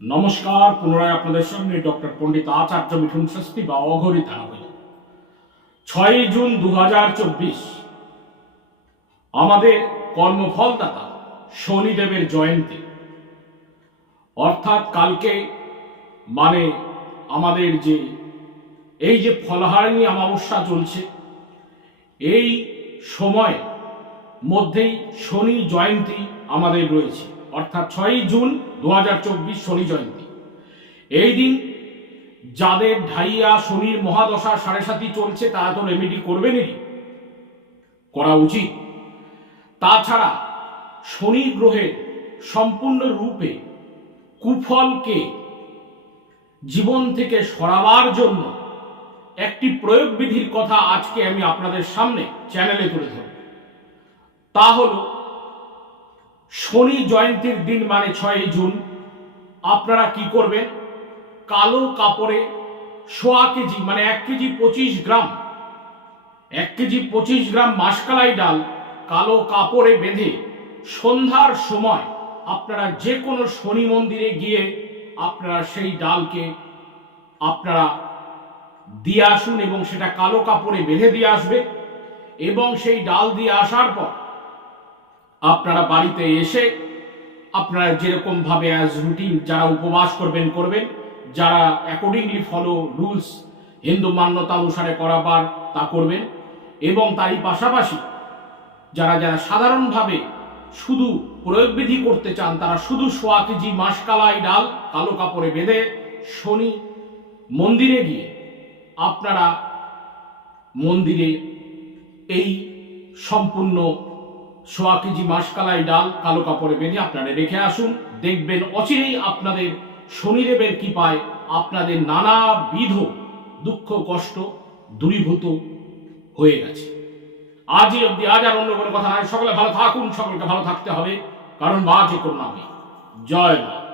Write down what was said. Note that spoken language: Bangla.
নমস্কার, পুনরায় আপনাদের সঙ্গে ডক্টর পণ্ডিত আচার্য মিঠুন শাস্ত্রী বা অঘরী তারাবলী ছয়ই জুন দু হাজার চব্বিশ, আমাদের কর্মফলদাতা শনিদেবের জয়ন্তী। অর্থাৎ কালকে মানে আমাদের যে, এই যে ফলহারিণী অমাবস্যা চলছে, এই সময় মধ্যেই শনি জয়ন্তী আমাদের রয়েছে। অর্থাৎ ছয়ই জুন দু হাজার চব্বিশ শনি জয়ন্তী। এই দিন যাদের ঢাইয়া শনির মহাদশা সাড়ে সাতি চলছে, তারা তো রেমেডি করবেনই। করা উচিত। তাছাড়া শনি গ্রহের সম্পূর্ণ রূপে কুফলকে জীবন থেকে সরাবার জন্য একটি প্রয়োগ বিধির কথা আজকে আমি আপনাদের সামনে চ্যানেলে তুলে ধরব। তা হল শনি জয়ন্তীর দিন মানে ছয়ই জুন। আপনারা কি করবেন? কালো কাপড়ে সোয়া কেজি মানে এক কেজি পঁচিশ গ্রাম, এক কেজি পঁচিশ গ্রাম মাসকালাই ডাল কালো কাপড়ে বেঁধে সন্ধ্যার সময় আপনারা যে কোনো শনি মন্দিরে গিয়ে আপনারা সেই ডালকে আপনারা দিয়ে আসুন এবং সেটা কালো কাপড়ে বেঁধে দিয়ে আসবে এবং সেই ডাল দিয়ে আসার পর আপনারা বাড়িতে এসে আপনারা যেরকম ভাবে অ্যাজ রুটিন যারা উপবাস করবেন করবেন, যারা অ্যাকর্ডিংলি ফলো রুলস হিন্দু মান্যতা অনুসারে করাবার তা করবেন এবং তারই পাশাপাশি যারা যারা সাধারণভাবে শুধু প্রয়োগবিধি করতে চান, তারা শুধু সোয়া কেজি মাসকালাই ডাল, কালো কাপড়ে বেঁধে শনি মন্দিরে গিয়ে আপনারা মন্দিরে এই সম্পূর্ণ সোয়া কেজি মাসকালাই ডাল, কালো কাপড়ে বেঁধে আপনারা রেখে আসুন। দেখবেন অচিরেই আপনাদের শনিদেবের কৃপায় আপনাদের নানাবিধ দুঃখ, কষ্ট দূরীভূত হয়ে গেছে। আজই অব্দি আজ আর অন্য কোনো কথা নয়। সকলে ভালো থাকুন, সকলকে ভালো থাকতে হবে। কারণ মা যে করুণা জয় মা।